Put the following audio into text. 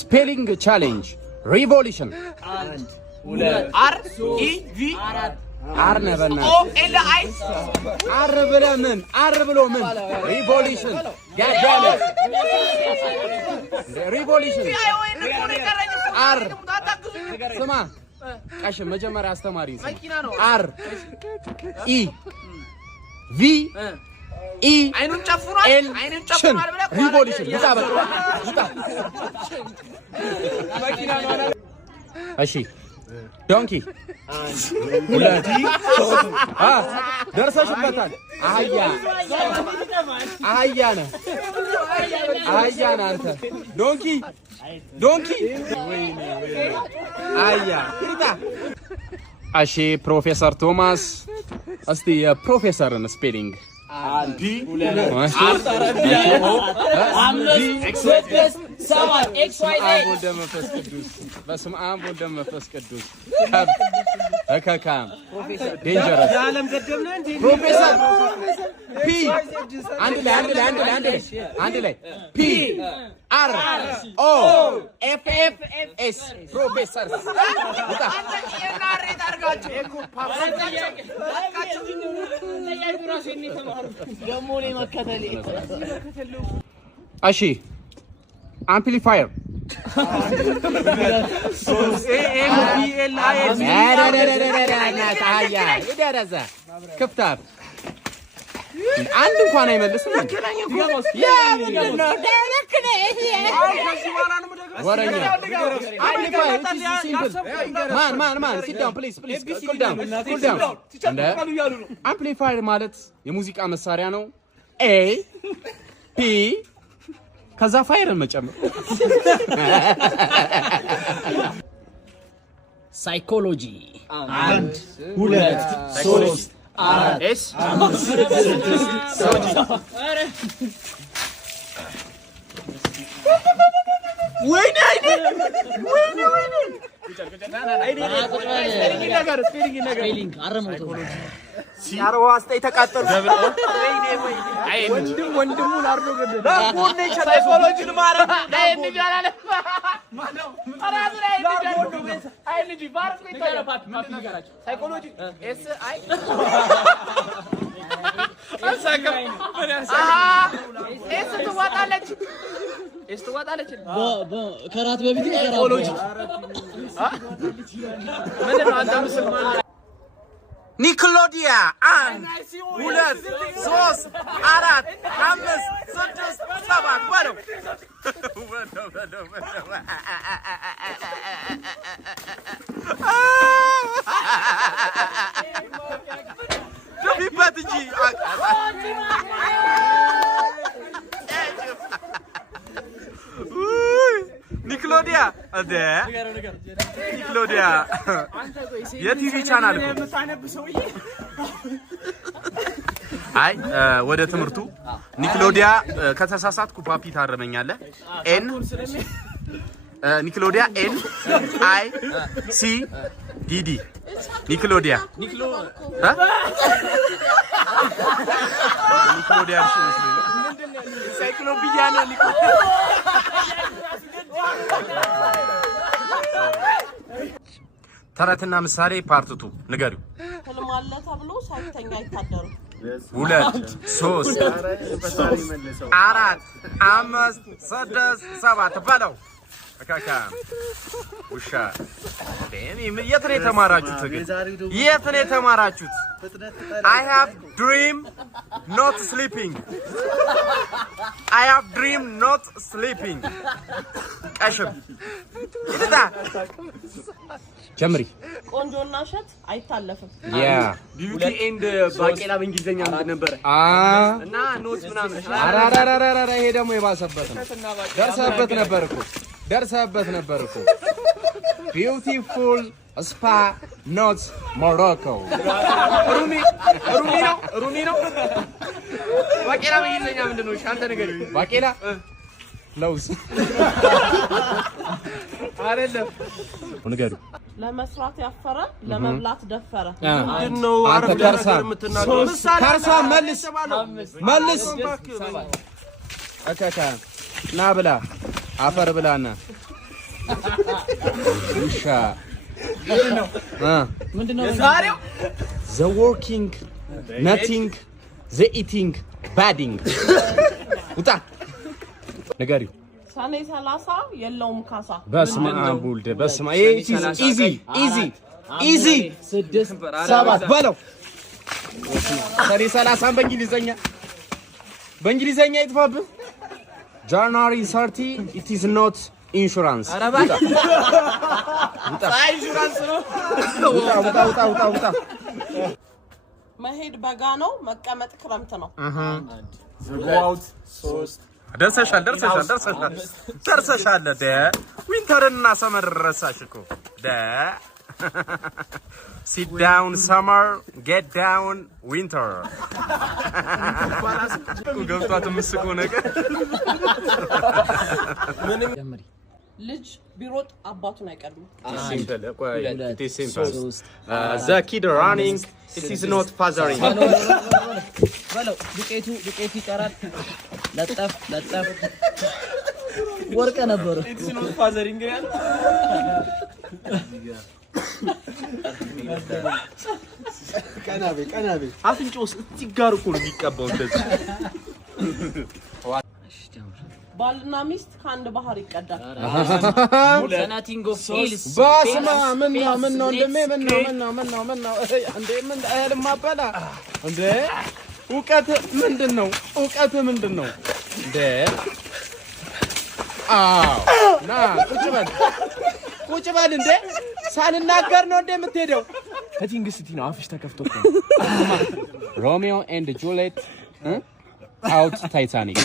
spelling challenge revolution R E V R nebena O L I R ብለምን R ብሎ ምን revolution ጋዳለ revolution R ስማ ቀሽ መጀመሪያ አስተማሪ R E V E አይኑን ጨፍሯል አይኑን ጨፍሯል ብለ revolution ይጣበቅ መኪና ነው አለ እሺ ዶንኪ ሁለት ደርሰሽበታል አህያ ነህ አንተ ዶንኪ አህያ ይርታ እሺ ፕሮፌሰር ቶማስ እስቲ የፕሮፌሰርን ስፔሊንግ D በስመ አብ ወወልድ ወመንፈስ ቅዱስ ከካም ዴንጀረስ የዓለም ገደብ ነው እንዴ ፕሮፌሰር ፒ አንድ ላይ ፒ አር ኦ ኤፍ ኤፍ ኤስ ፕሮፌሰር እሺ አምፕሊፋየር ክፍታፍ አንድ እንኳን አይመልስም ወረኛ ማን sit down please cool down አምፕሊፋየር ማለት የሙዚቃ መሳሪያ ነው ኤ ፒ ከዛ ፋየር መጨመር ሳይኮሎጂ 1 2 3 ኤስ ወይኔ ስፔሊንግ አረመው ሲያረው አስተይ ተቃጠሉ ወንድሙን አርዶ ገደለ ሳይኮሎጂን ማረም ላይ እንዲያላለ ማነው አራዝ ላይ አይ ልጅ ባርኩ ይተረፋት ማፍንገራቸው ሳይኮሎጂ ኤስ አይ አሳከም ኤስ ትዋጣለች ከራት በፊት ሳይኮሎጂ ምንድነው አንተ ሙስልማን ኒክሎዲያ 1 2 3 4 5 6 7 በለው ቢባት እንጂ ኒክሎዲያ አደ ኒክሎዲያ የቲቪ ቻናል ነው አይ ወደ ትምርቱ ኒክሎዲያ ከተሳሳትኩ ፓፒ ታረመኛለህ ኤን ኒክሎዲያ ኤን አይ ሲ ዲ ዲ ኒክሎዲያ ኒክሎዲያ ሳይክሎፒዲያ ነው ተረትና ምሳሌ ፓርት 2 ንገሪው ተልማለ ተብሎ ሳይተኛ አይታደሩ 2 3 4 5 6 7 በለው አካካ ውሻ የት ነው የተማራችሁት I have dream not sleeping ቀሽም ይታ ጀምሪ ቆንጆና ሸት አይታለፍም ያ ቢዩቲ ኤንድ ባቄላ በእንግሊዘኛ ምን ነበር እና ኖት ምናምን አራራራራ ይሄ ደግሞ የባሰበት ነው ደርሰበት ነበር እኮ beautiful spa not Morocco ሩሚ ነው ባቄላ በእንግሊዘኛ ምንድነው ሻንተ ነገር ባቄላ ለውዝ አይደለም ንገሩ ለመስራት ያፈረ ለመብላት ደፈረ ምንድነው አረብ ነገር የምትናገረው ከርሳ መልስ አካካ ና ብላ አፈር ብላና ውሻ ምንድነው ዛሬው the working nothing the eating badding ውጣ ንገሪው ሰኔ 30 የለውም ካሳ በስመ አብ ወልድ በስመ easy 6 7 በለው ሰኔ 30 በእንግሊዘኛ ይጥፋብህ January 30 it is not insurance ኢንሹራንስ ነው ውጣ መሄድ በጋ ነው መቀመጥ ክረምት ነው ዘጓውት 3 ደርሰሻል ደ ዊንተርና ሰመር ረሳሽ እኮ ደ sit down summer get down winter ገብቷት ምስቆ ነገር ልጅ ቢሮጥ አባቱን አይቀድም the kid running it is not fathering በለው ዱቄቱ ይቀራል ለጠፍ ወርቀ ነበረ ኢትስ ኖት ፋዘሪንግ ያለ ቀናቤ አፍንጮስ እዚህ ጋር እኮ ነው የሚቀባው እንደዚህ ባልና ሚስት ከአንድ ባህር ይቀዳል ሰናቲንግ ኦፍ ሂልስ በስማ ምን ነው እንደምን ነው እንዴ ምን አይልማበላ እንዴ እውቀት ምንድነው እንዴ ና ቁጭ በል እንዴ ሳልናገር ነው እንዴ የምትሄደው ከቲንግስቲ ነው አፍሽ ተከፍቶ ሮሚዮ ኤንድ ጁሊየት out Titanic